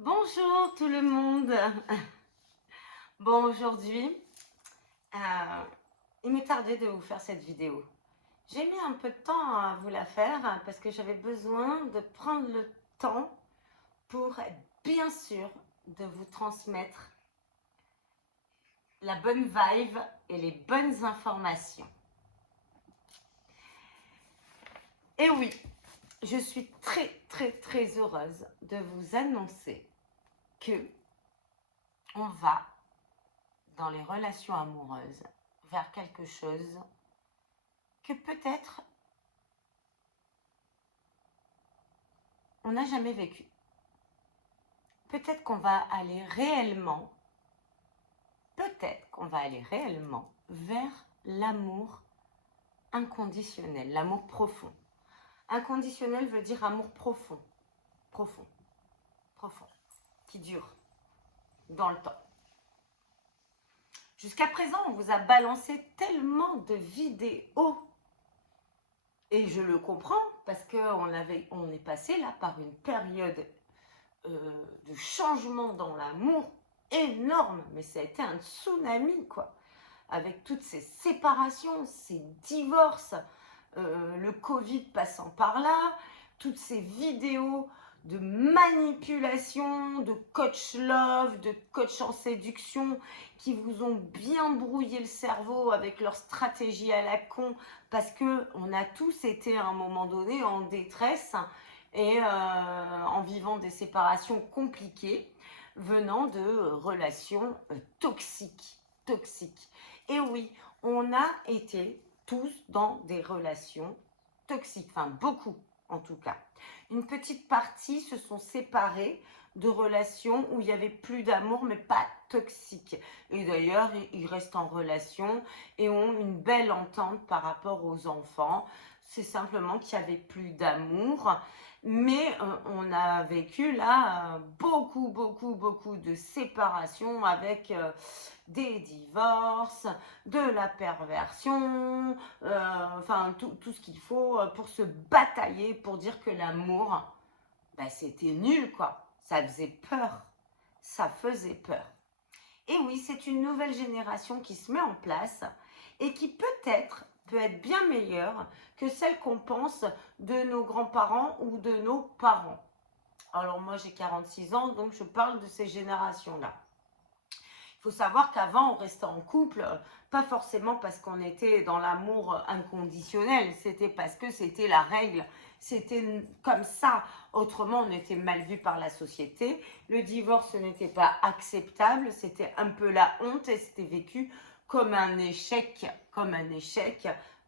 Bonjour tout le monde. Bon, aujourd'hui, il me tardait de vous faire cette vidéo. J'ai mis un peu de temps à vous la faire parce que j'avais besoin de prendre le temps pour être bien sûr de vous transmettre la bonne vibe et les bonnes informations. Et oui, je suis très heureuse de vous annoncer que on va dans les relations amoureuses vers quelque chose que peut-être on n'a jamais vécu. Peut-être qu'on va aller réellement, vers l'amour inconditionnel, l'amour profond. Inconditionnel veut dire amour profond, profond, profond, qui dure dans le temps. Jusqu'à présent, on vous a balancé tellement de vidéos. Et je le comprends parce qu'on est passé là par une période de changement dans l'amour énorme. Mais ça a été un tsunami, quoi. Avec toutes ces séparations, ces divorces, le Covid passant par là, toutes ces vidéos de manipulation, de coach love, de coach en séduction qui vous ont bien brouillé le cerveau avec leur stratégie à la con parce qu'on a tous été à un moment donné en détresse et en vivant des séparations compliquées venant de relations toxiques. Et oui, on a été tous dans des relations toxiques, enfin beaucoup en tout cas. Une petite partie se sont séparés de relations où il n'y avait plus d'amour mais pas toxique. Et d'ailleurs, ils restent en relation et ont une belle entente par rapport aux enfants. C'est simplement qu'il n'y avait plus d'amour. Mais on a vécu là beaucoup de séparations avec des divorces, de la perversion, enfin tout ce qu'il faut pour se batailler, pour dire que l'amour, ben, c'était nul quoi. Ça faisait peur. Ça faisait peur. Et oui, c'est une nouvelle génération qui se met en place et qui peut être bien meilleure que celle qu'on pense de nos grands-parents ou de nos parents. Alors moi j'ai 46 ans, donc je parle de ces générations-là. Il faut savoir qu'avant, on restait en couple, pas forcément parce qu'on était dans l'amour inconditionnel, c'était parce que c'était la règle, c'était comme ça. Autrement, on était mal vu par la société. Le divorce n'était pas acceptable, c'était un peu la honte et c'était vécu comme un échec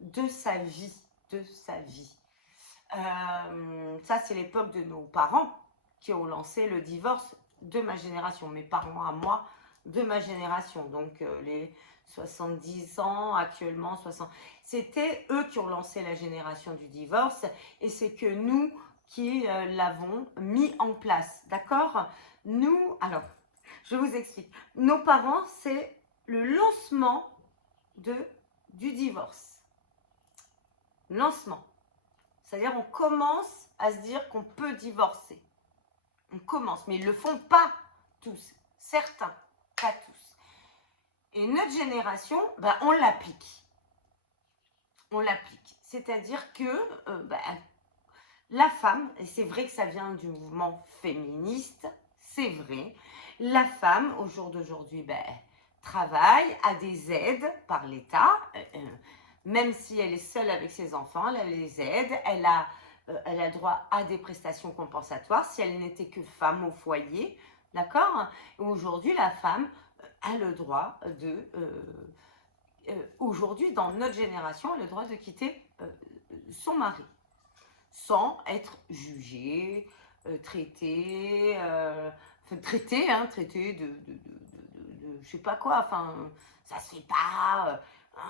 de sa vie, de sa vie. Ça, c'est l'époque de nos parents qui ont lancé le divorce de ma génération, mes parents à moi, de ma génération, donc les 70 ans actuellement, 60. C'était eux qui ont lancé la génération du divorce et c'est que nous qui l'avons mis en place, d'accord? Nous, alors, je vous explique. Nos parents, c'est le lancement du divorce. Lancement. C'est-à-dire on commence à se dire qu'on peut divorcer. On commence, mais ils ne le font pas tous. Certains, pas tous. Et notre génération, ben, on l'applique. On l'applique. C'est-à-dire que la femme, et c'est vrai que ça vient du mouvement féministe, c'est vrai, la femme, au jour d'aujourd'hui, ben, travaille, a des aides par l'État, même si elle est seule avec ses enfants, elle a les aides, elle a droit à des prestations compensatoires si elle n'était que femme au foyer, d'accord? Aujourd'hui, la femme a le droit aujourd'hui, dans notre génération, elle a le droit de quitter son mari sans être jugée, traitée, traitée de je sais pas quoi, enfin, ça se fait pas,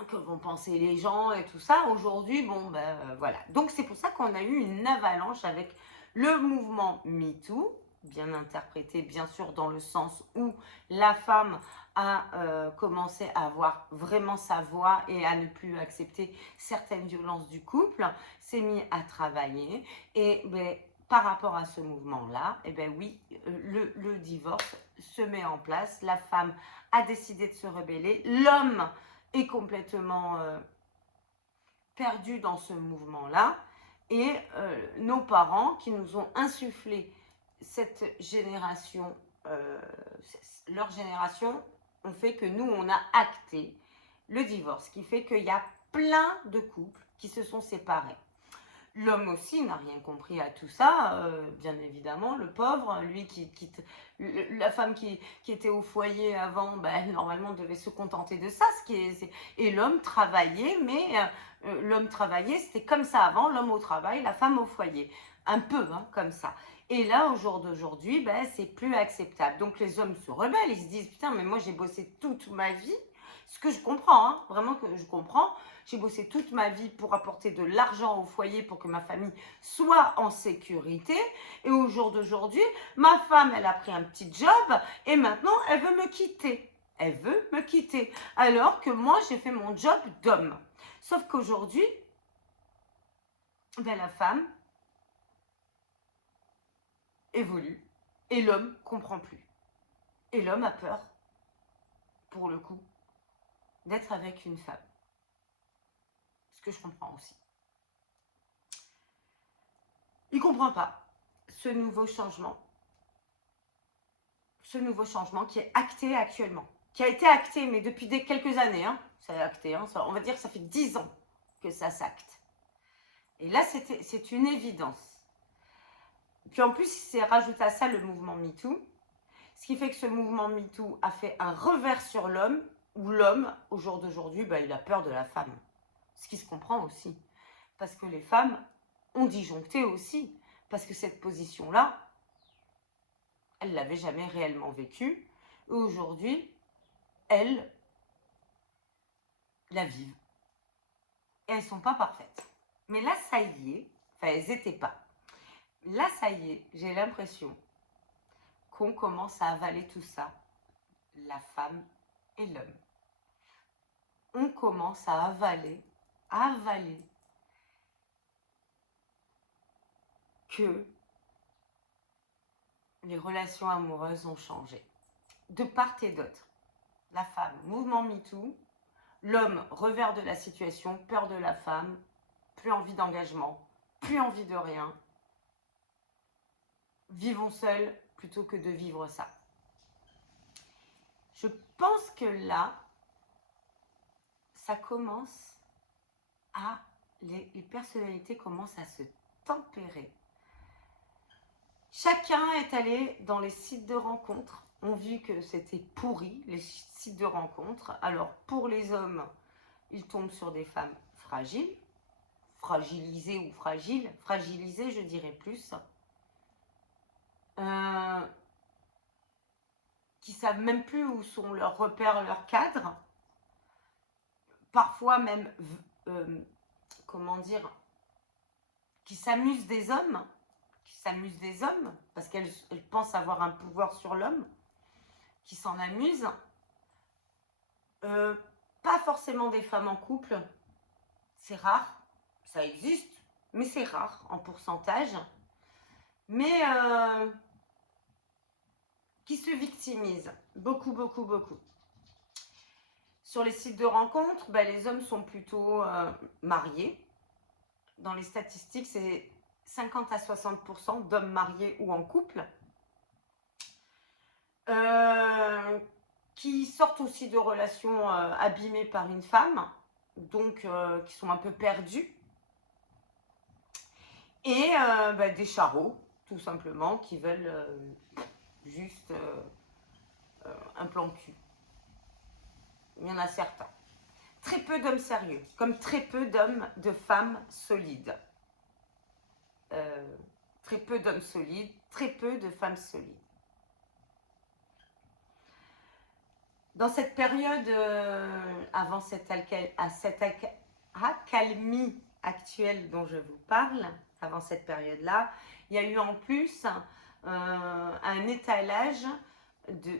que vont penser les gens et tout ça. Aujourd'hui, bon, ben voilà. Donc c'est pour ça qu'on a eu une avalanche avec le mouvement MeToo, bien interprété, bien sûr, dans le sens où la femme a commencé à avoir vraiment sa voix et à ne plus accepter certaines violences du couple, s'est mis à travailler et ben, par rapport à ce mouvement-là, eh bien oui, le divorce se met en place. La femme a décidé de se rebeller. L'homme est complètement perdu dans ce mouvement-là. Et nos parents qui nous ont insufflé cette génération, leur génération, ont fait que nous, on a acté le divorce, ce qui fait qu'il y a plein de couples qui se sont séparés. L'homme aussi n'a rien compris à tout ça, bien évidemment. Le pauvre, lui, la femme qui était au foyer avant, ben, normalement devait se contenter de ça. Et l'homme travaillait, mais l'homme travaillait, c'était comme ça avant, l'homme au travail, la femme au foyer. Un peu, hein, comme ça. Et là, au jour d'aujourd'hui, ben, c'est plus acceptable. Donc les hommes se rebellent, ils se disent, putain, mais moi j'ai bossé toute ma vie. Ce que je comprends, hein, vraiment que je comprends. J'ai bossé toute ma vie pour apporter de l'argent au foyer pour que ma famille soit en sécurité. Et au jour d'aujourd'hui, ma femme, elle a pris un petit job et maintenant, elle veut me quitter. Elle veut me quitter. Alors que moi, j'ai fait mon job d'homme. Sauf qu'aujourd'hui, ben, la femme évolue et l'homme comprend plus. Et l'homme a peur, pour le coup, d'être avec une femme. Ce que je comprends aussi. Il ne comprend pas ce nouveau changement qui est acté actuellement, qui a été acté, mais depuis quelques années, hein, ça a acté, hein, on va dire que ça fait 10 ans que ça s'acte. Et là, c'est une évidence. Puis en plus, il s'est rajouté à ça le mouvement MeToo, ce qui fait que ce mouvement MeToo a fait un revers sur l'homme, où l'homme, au jour d'aujourd'hui, ben, il a peur de la femme. Ce qui se comprend aussi. Parce que les femmes ont disjoncté aussi. Parce que cette position-là, elles ne l'avaient jamais réellement vécue. Et aujourd'hui, elles la vivent. Et elles ne sont pas parfaites. Mais là, ça y est. Enfin, elles n'étaient pas. Là, ça y est, j'ai l'impression qu'on commence à avaler tout ça, la femme et l'homme. On commence à avaler que les relations amoureuses ont changé. De part et d'autre. La femme, mouvement MeToo, l'homme, revers de la situation, peur de la femme, plus envie d'engagement, plus envie de rien. Vivons seuls plutôt que de vivre ça. Je pense que là, ça commence à... Les personnalités commencent à se tempérer. Chacun est allé dans les sites de rencontres. On vu que c'était pourri, les sites de rencontres. Alors, pour les hommes, ils tombent sur des femmes fragiles, fragilisées ou fragiles. Fragilisées, je dirais plus. Qui savent même plus où sont leurs repères, leurs cadres. Parfois même, comment dire, qui s'amusent des hommes, parce qu'elles pensent avoir un pouvoir sur l'homme, qui s'en amusent. Pas forcément des femmes en couple, c'est rare, ça existe, mais c'est rare en pourcentage. Mais qui se victimisent, beaucoup. Sur les sites de rencontres, ben, les hommes sont plutôt mariés. Dans les statistiques, c'est 50 à 60% d'hommes mariés ou en couple. Qui sortent aussi de relations abîmées par une femme, donc qui sont un peu perdus. Et ben, des charros, tout simplement, qui veulent juste un plan cul. Il y en a certains. Très peu d'hommes sérieux, comme très peu de femmes solides. Très peu d'hommes solides, très peu de femmes solides. Dans cette période, avant cette accalmie actuelle dont je vous parle, avant cette période-là, il y a eu en plus un étalage de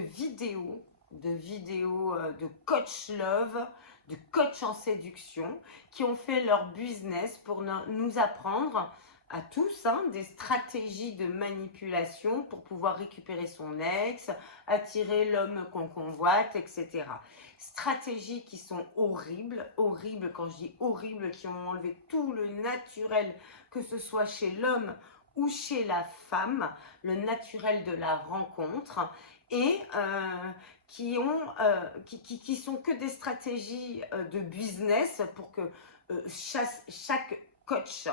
vidéos de coach love, de coachs en séduction qui ont fait leur business pour nous apprendre à tous des stratégies de manipulation pour pouvoir récupérer son ex, attirer l'homme qu'on convoite, etc. Stratégies qui sont horribles, horribles, quand je dis horribles, qui ont enlevé tout le naturel, que ce soit chez l'homme ou chez la femme, le naturel de la rencontre, et qui sont que des stratégies de business pour que chaque coach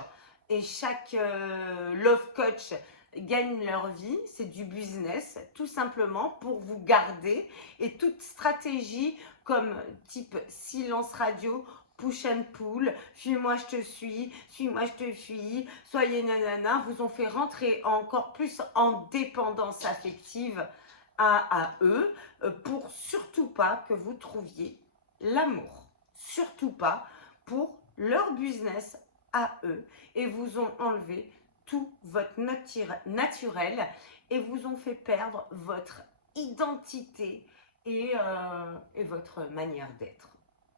et chaque love coach gagne leur vie. C'est du business, tout simplement pour vous garder. Et toute stratégie comme type silence radio, push and pull, fuis-moi je te suis-moi je te fuis, soyez nanana, vous ont fait rentrer encore plus en dépendance affective à eux, pour surtout pas que vous trouviez l'amour. Surtout pas pour leur business à eux, et vous ont enlevé tout votre naturel et vous ont fait perdre votre identité et votre manière d'être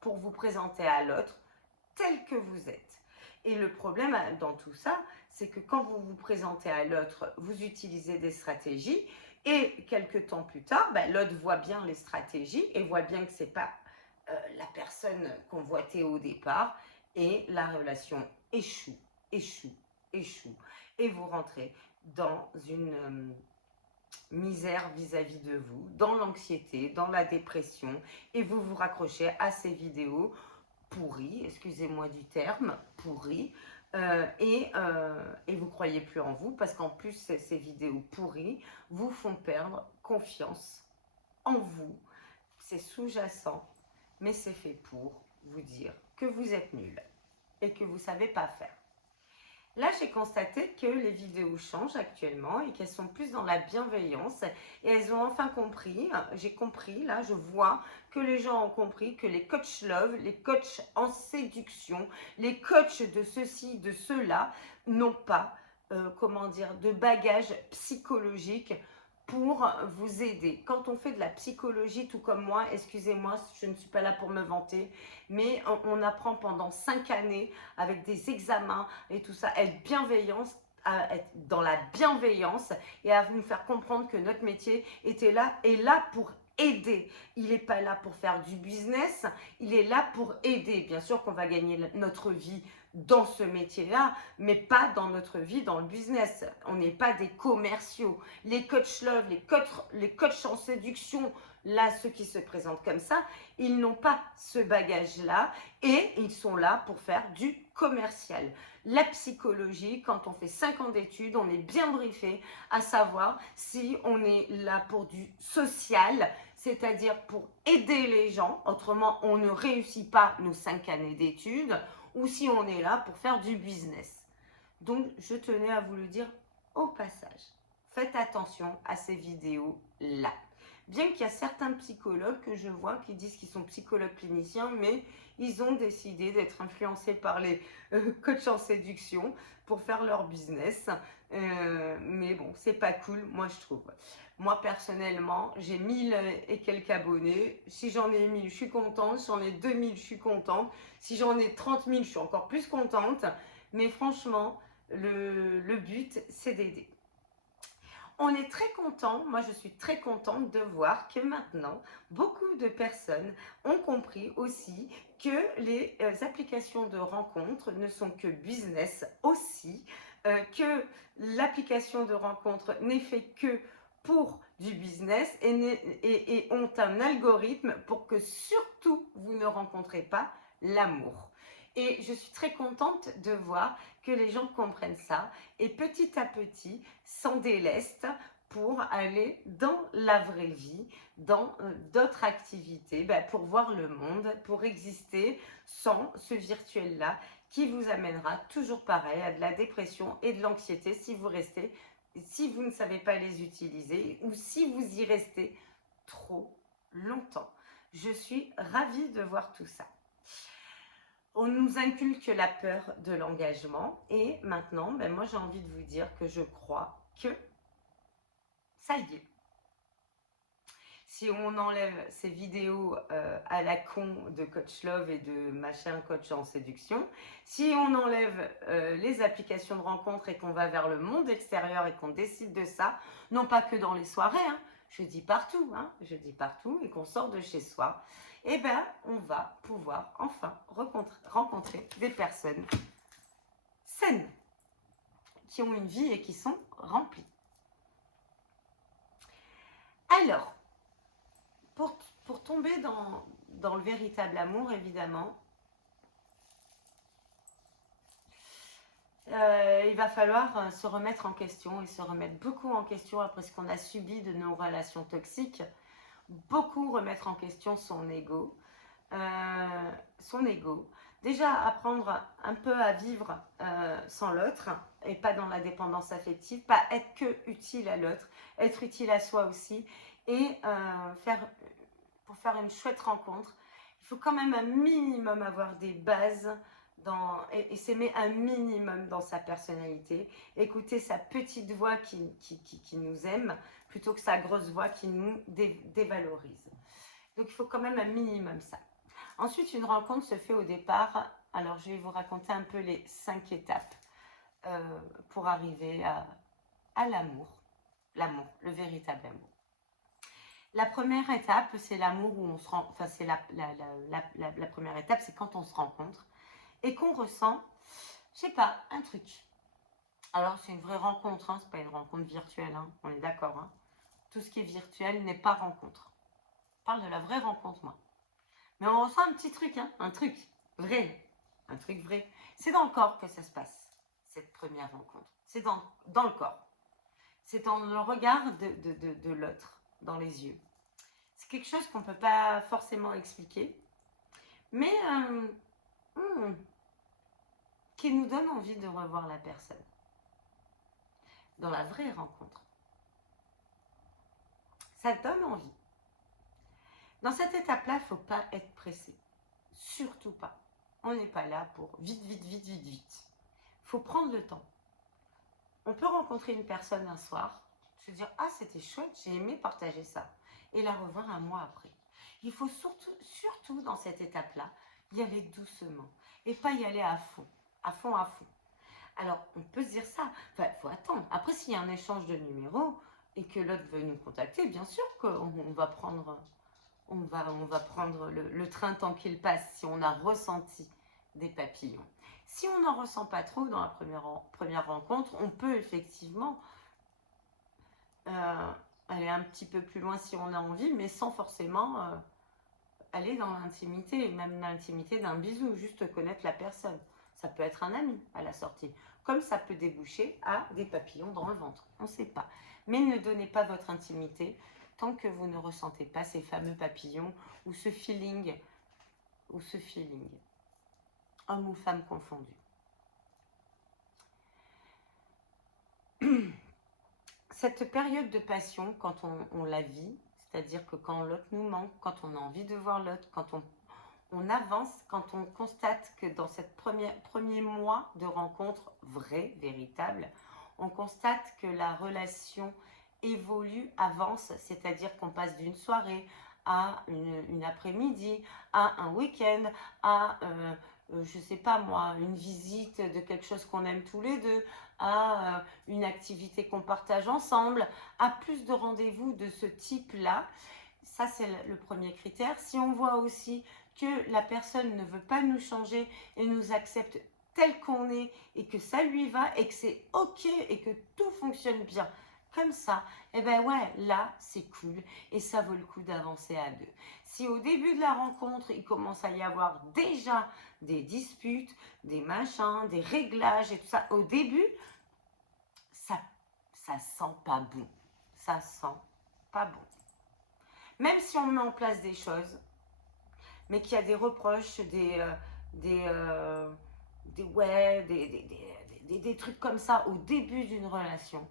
pour vous présenter à l'autre tel que vous êtes. Et le problème dans tout ça, c'est que quand vous vous présentez à l'autre, vous utilisez des stratégies, et quelques temps plus tard, l'autre voit bien les stratégies et voit bien que ce n'est pas la personne convoitée au départ, et la relation échoue, échoue, échoue. Et vous rentrez dans une misère vis-à-vis de vous, dans l'anxiété, dans la dépression, et vous vous raccrochez à ces vidéos pourries, excusez-moi du terme, pourries, et vous croyez plus en vous, parce qu'en plus ces vidéos pourries vous font perdre confiance en vous. C'est sous-jacent, mais c'est fait pour vous dire que vous êtes nul et que vous ne savez pas faire. Là, j'ai constaté que les vidéos changent actuellement et qu'elles sont plus dans la bienveillance, et elles ont enfin compris, j'ai compris, là je vois que les gens ont compris que les coachs love, les coachs en séduction, les coachs de ceci, de cela, n'ont pas, comment dire, de bagage psychologique pour vous aider. Quand on fait de la psychologie, tout comme moi, excusez-moi, je ne suis pas là pour me vanter, mais on apprend pendant 5 années avec des examens et tout ça, à être dans la bienveillance, et à nous faire comprendre que notre métier est là pour aider. Il n'est pas là pour faire du business, il est là pour aider. Bien sûr qu'on va gagner notre vie dans ce métier-là, mais pas dans notre vie dans le business. On n'est pas des commerciaux. Les coachs love, les coachs en séduction, là, ceux qui se présentent comme ça, ils n'ont pas ce bagage-là, et ils sont là pour faire du commercial. La psychologie, quand on fait 5 ans d'études, on est bien briefé à savoir si on est là pour du social, c'est-à-dire pour aider les gens, autrement on ne réussit pas nos 5 années d'études, ou si on est là pour faire du business. Donc, je tenais à vous le dire au passage. Faites attention à ces vidéos-là. Bien qu'il y a certains psychologues que je vois qui disent qu'ils sont psychologues cliniciens, mais ils ont décidé d'être influencés par les coachs en séduction pour faire leur business. Mais bon, c'est pas cool, moi je trouve. Moi personnellement, j'ai 1000 et quelques abonnés. Si j'en ai 1000, je suis contente. Si j'en ai 2000, je suis contente. Si j'en ai 30 000, je suis encore plus contente. Mais franchement, le but, c'est d'aider. On est très content, moi je suis très contente de voir que maintenant, beaucoup de personnes ont compris aussi que les applications de rencontres ne sont que business aussi, que l'application de rencontre n'est fait que pour du business, et ont un algorithme pour que surtout vous ne rencontrez pas l'amour. Et je suis très contente de voir que les gens comprennent ça, et petit à petit s'en délestent pour aller dans la vraie vie, dans d'autres activités, pour voir le monde, pour exister sans ce virtuel-là qui vous amènera toujours pareil à de la dépression et de l'anxiété si vous ne savez pas les utiliser, ou si vous y restez trop longtemps. Je suis ravie de voir tout ça. On nous inculque la peur de l'engagement, et maintenant, moi j'ai envie de vous dire que je crois que ça y est. Si on enlève ces vidéos à la con de Coach Love et de machin coach en séduction, si on enlève les applications de rencontres et qu'on va vers le monde extérieur et qu'on décide de ça, non pas que dans les soirées, hein, je dis partout, et qu'on sort de chez soi, eh ben, on va pouvoir enfin rencontrer des personnes saines, qui ont une vie et qui sont remplies. Alors, pour tomber dans le véritable amour, évidemment, il va falloir se remettre en question et se remettre beaucoup en question après ce qu'on a subi de nos relations toxiques. Beaucoup remettre en question son ego. Déjà apprendre un peu à vivre sans l'autre et pas dans la dépendance affective, pas être que utile à l'autre, être utile à soi aussi et pour faire une chouette rencontre, il faut quand même un minimum avoir des bases et s'aimer un minimum dans sa personnalité, écouter sa petite voix qui nous aime plutôt que sa grosse voix qui nous dévalorise. Donc il faut quand même un minimum ça. Ensuite, une rencontre se fait au départ. Alors, je vais vous raconter un peu les 5 étapes pour arriver à l'amour, le véritable amour. La première étape, c'est l'amour où on se rend. Enfin, c'est la première étape, c'est quand on se rencontre et qu'on ressent, je sais pas, un truc. Alors, c'est une vraie rencontre, hein, c'est pas une rencontre virtuelle, hein, on est d'accord. Hein. Tout ce qui est virtuel n'est pas rencontre. Je parle de la vraie rencontre, moi. Mais on ressent un petit truc, hein, un truc vrai. C'est dans le corps que ça se passe, cette première rencontre. C'est dans le corps. C'est dans le regard de l'autre, dans les yeux. C'est quelque chose qu'on ne peut pas forcément expliquer, mais qui nous donne envie de revoir la personne. Dans la vraie rencontre. Ça donne envie. Dans cette étape-là, il ne faut pas être pressé. Surtout pas. On n'est pas là pour vite. Il faut prendre le temps. On peut rencontrer une personne un soir, se dire « Ah, c'était chouette, j'ai aimé partager ça » et la revoir un mois après. Il faut surtout dans cette étape-là, y aller doucement et pas y aller à fond. Alors, on peut se dire ça, il faut attendre. Après, s'il y a un échange de numéros et que l'autre veut nous contacter, bien sûr qu'on va prendre... On va prendre le train tant qu'il passe si on a ressenti des papillons. Si on n'en ressent pas trop dans la première rencontre, on peut effectivement aller un petit peu plus loin si on a envie, mais sans forcément aller dans l'intimité, même l'intimité d'un bisou, juste connaître la personne. Ça peut être un ami à la sortie, comme ça peut déboucher à des papillons dans le ventre, on ne sait pas. Mais ne donnez pas votre intimité tant que vous ne ressentez pas ces fameux papillons ou ce feeling, homme ou femme confondu. Cette période de passion, quand on la vit, c'est-à-dire que quand l'autre nous manque, quand on a envie de voir l'autre, quand on avance, quand on constate que dans cette premier mois de rencontre vraie, véritable, on constate que la relation évolue, avance, c'est-à-dire qu'on passe d'une soirée à une après-midi, à un week-end, à, je sais pas moi, une visite de quelque chose qu'on aime tous les deux, à une activité qu'on partage ensemble, à plus de rendez-vous de ce type-là. Ça, c'est le premier critère. Si on voit aussi que la personne ne veut pas nous changer et nous accepte tel qu'on est et que ça lui va et que c'est ok et que tout fonctionne bien comme ça, eh ben ouais, là c'est cool et ça vaut le coup d'avancer à deux. Si au début de la rencontre, il commence à y avoir déjà des disputes, des machins, des réglages et tout ça, au début, ça sent pas bon. Ça sent pas bon. Même si on met en place des choses, mais qu'il y a des reproches, des trucs comme ça au début d'une relation,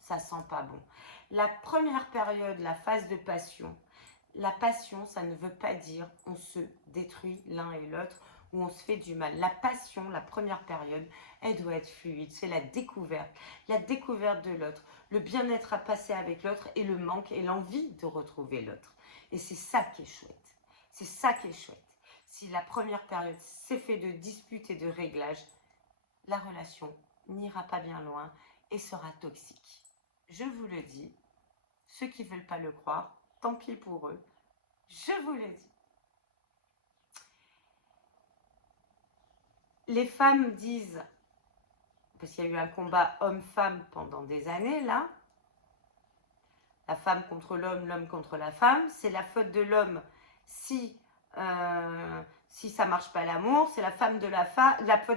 ça sent pas bon. La première période, la phase de passion, la passion, ça ne veut pas dire on se détruit l'un et l'autre où on se fait du mal. La passion, la première période, elle doit être fluide. C'est la découverte de l'autre, le bien-être à passer avec l'autre et le manque et l'envie de retrouver l'autre. Et c'est ça qui est chouette. C'est ça qui est chouette. Si la première période s'est fait de disputes et de réglages, la relation n'ira pas bien loin et sera toxique. Je vous le dis, ceux qui ne veulent pas le croire, tant pis pour eux, je vous le dis. Les femmes disent, parce qu'il y a eu un combat homme-femme pendant des années là, la femme contre l'homme, l'homme contre la femme, c'est la faute de l'homme si ça marche pas l'amour, c'est la faute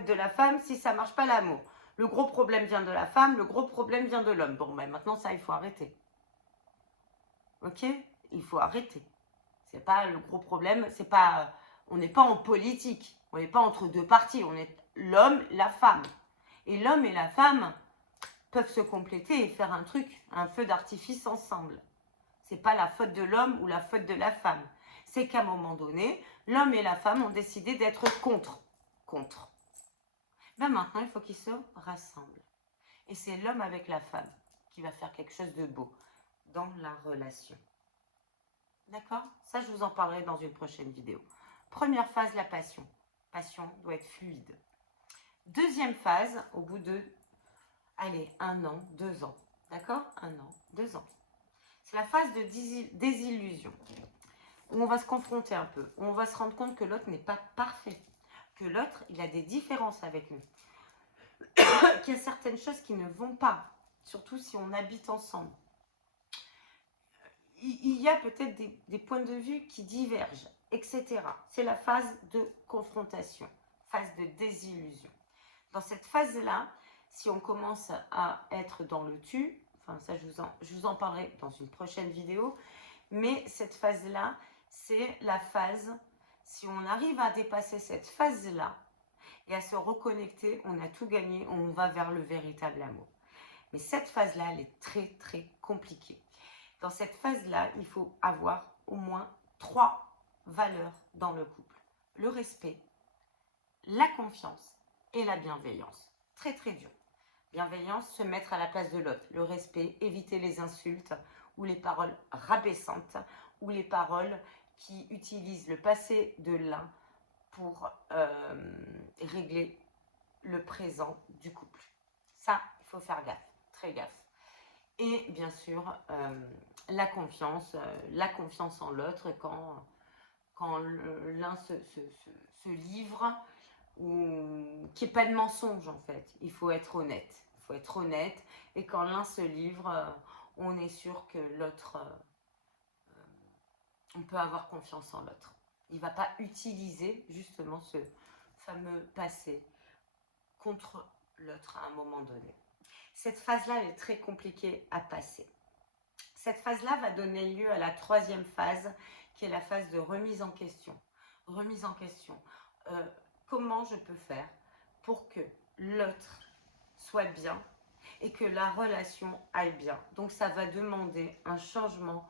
de la femme si ça marche pas l'amour. Le gros problème vient de la femme, le gros problème vient de l'homme. Bon, ben maintenant ça, il faut arrêter. Ok? Il faut arrêter. C'est pas le gros problème, c'est pas, on n'est pas en politique, on n'est pas entre deux partis, on est l'homme, la femme. Et l'homme et la femme peuvent se compléter et faire un truc, un feu d'artifice ensemble. C'est pas la faute de l'homme ou la faute de la femme. C'est qu'à un moment donné, l'homme et la femme ont décidé d'être contre. Ben maintenant, il faut qu'ils se rassemblent. Et c'est l'homme avec la femme qui va faire quelque chose de beau dans la relation. D'accord? Ça, je vous en parlerai dans une prochaine vidéo. Première phase, la passion. Passion doit être fluide. Deuxième phase, au bout de, allez, 1 an, 2 ans. D'accord? 1 an, 2 ans. C'est la phase de désillusion, où on va se confronter un peu, où on va se rendre compte que l'autre n'est pas parfait, que l'autre, il a des différences avec nous, qu'il y a certaines choses qui ne vont pas, surtout si on habite ensemble. Il y a peut-être des points de vue qui divergent, etc. C'est la phase de confrontation, phase de désillusion. Dans cette phase-là, si on commence à être dans le tu, enfin ça je vous en parlerai dans une prochaine vidéo, mais cette phase-là, c'est la phase, si on arrive à dépasser cette phase-là et à se reconnecter, on a tout gagné, on va vers le véritable amour. Mais cette phase-là, elle est très très compliquée. Dans cette phase-là, il faut avoir au moins 3 valeurs dans le couple. Le respect, la confiance et la bienveillance. Très très dur. Bienveillance, se mettre à la place de l'autre. Le respect, éviter les insultes ou les paroles rabaissantes ou les paroles qui utilisent le passé de l'un pour régler le présent du couple. Ça, il faut faire gaffe, très gaffe. Et bien sûr, la confiance en l'autre quand l'un se livre, ou qu'il n'y ait pas de mensonge en fait. Il faut être honnête. Il faut être honnête. Et quand l'un se livre, on est sûr que l'autre, on peut avoir confiance en l'autre. Il ne va pas utiliser justement ce fameux passé contre l'autre à un moment donné. Cette phase-là, elle est très compliquée à passer. Cette phase-là va donner lieu à la 3e phase, qui est la phase de remise en question. Remise en question. Comment je peux faire pour que l'autre soit bien et que la relation aille bien. Donc ça va demander un changement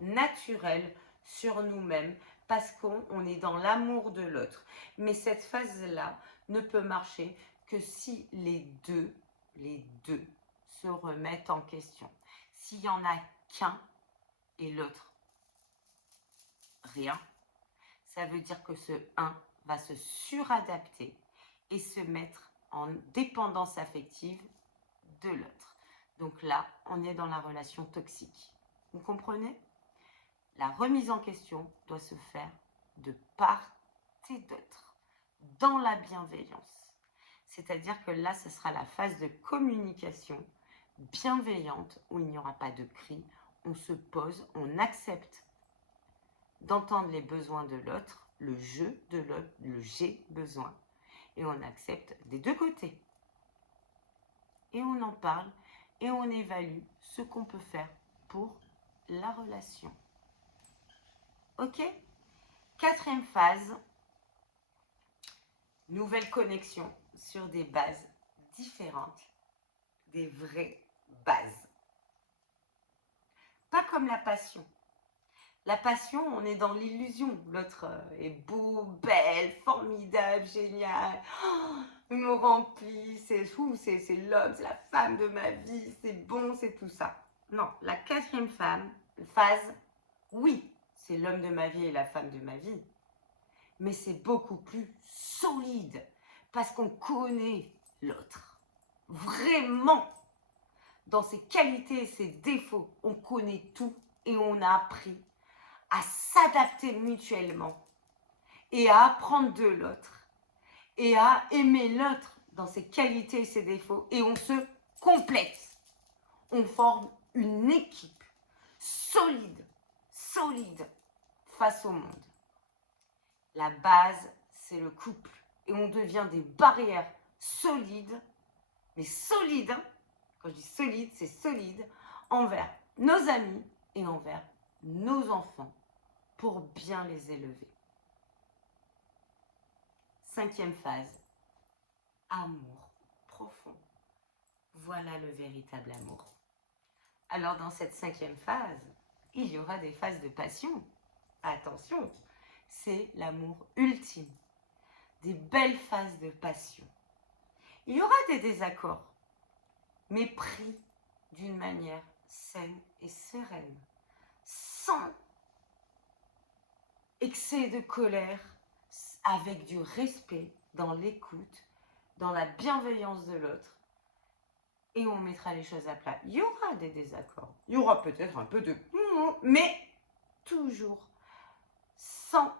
naturel sur nous-mêmes parce qu'on est dans l'amour de l'autre. Mais cette phase-là ne peut marcher que si les deux se remettent en question. S'il n'y en a qu'un et l'autre rien, ça veut dire que ce un va se suradapter et se mettre en dépendance affective de l'autre. Donc là, on est dans la relation toxique. Vous comprenez? La remise en question doit se faire de part et d'autre, dans la bienveillance. C'est-à-dire que là, ce sera la phase de communication bienveillante où il n'y aura pas de cris. On se pose, on accepte d'entendre les besoins de l'autre, le je de l'autre, le j'ai besoin, et on accepte des deux côtés. Et on en parle et on évalue ce qu'on peut faire pour la relation. Ok? 4e phase, nouvelle connexion sur des bases différentes, des vraies bases. Pas comme la passion. La passion, on est dans l'illusion. L'autre est beau, belle, formidable, génial. Oh, il me remplit, c'est fou, c'est l'homme, c'est la femme de ma vie, c'est bon, c'est tout ça. Non, la quatrième phase, oui, c'est l'homme de ma vie et la femme de ma vie. Mais c'est beaucoup plus solide parce qu'on connaît l'autre. Vraiment, dans ses qualités et ses défauts, on connaît tout et on a appris à s'adapter mutuellement et à apprendre de l'autre et à aimer l'autre dans ses qualités et ses défauts et on se complète. On forme une équipe solide face au monde. La base, c'est le couple et on devient des barrières solides, mais solides, hein. Quand je dis solide, c'est solide envers nos amis et envers nos enfants pour bien les élever. Cinquième phase, amour profond. Voilà le véritable amour. Alors dans cette cinquième phase, il y aura des phases de passion. Attention, c'est l'amour ultime. Des belles phases de passion. Il y aura des désaccords, mais pris d'une manière saine et sereine, sans excès de colère, avec du respect, dans l'écoute, dans la bienveillance de l'autre. Et on mettra les choses à plat. Il y aura des désaccords. Il y aura peut-être un peu de... mais toujours sans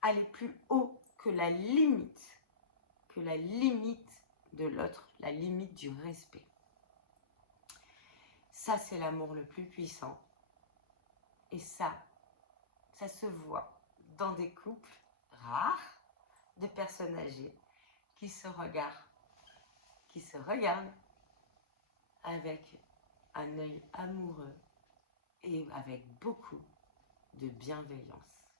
aller plus haut que la limite de l'autre, la limite du respect. Ça, c'est l'amour le plus puissant. Et ça se voit dans des couples rares de personnes âgées qui se regardent avec un œil amoureux et avec beaucoup de bienveillance.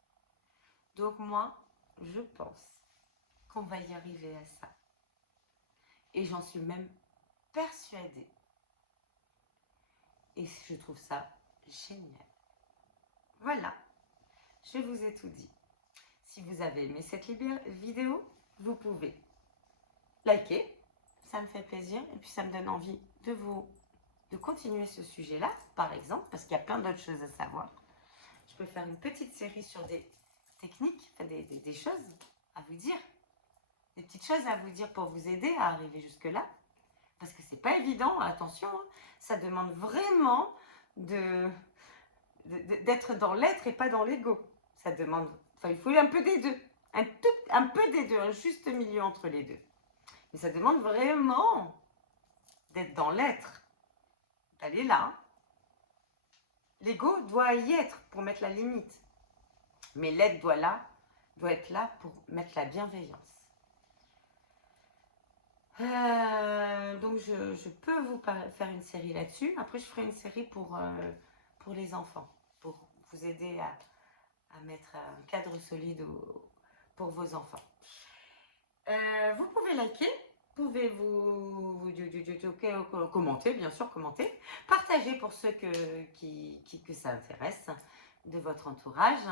Donc moi, je pense qu'on va y arriver à ça. Et j'en suis même persuadée. Et je trouve ça génial. Voilà, je vous ai tout dit. Si vous avez aimé cette vidéo, vous pouvez liker, ça me fait plaisir et puis ça me donne envie de continuer ce sujet-là, par exemple, parce qu'il y a plein d'autres choses à savoir. Je peux faire une petite série sur des techniques, enfin des choses à vous dire, des petites choses à vous dire pour vous aider à arriver jusque-là, parce que c'est pas évident, attention, hein, ça demande vraiment d'être dans l'être et pas dans l'ego. Ça demande, enfin, il faut un peu des deux, un peu des deux, un juste milieu entre les deux. Mais ça demande vraiment d'être dans l'être, d'aller là. L'ego doit y être pour mettre la limite, mais l'être doit être là pour mettre la bienveillance. Donc je peux vous faire une série là-dessus. Après, je ferai une série pour les enfants, pour vous aider à mettre un cadre solide pour vos enfants. Vous pouvez liker, vous pouvez commenter, bien sûr, commenter, partager pour ceux que ça intéresse de votre entourage.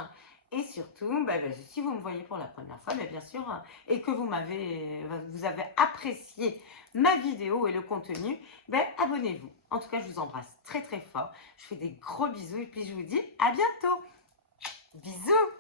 Et surtout, si vous me voyez pour la première fois, bien sûr, et que vous avez apprécié ma vidéo et le contenu, abonnez-vous. En tout cas, je vous embrasse très très fort. Je fais des gros bisous et puis je vous dis à bientôt. Bisous.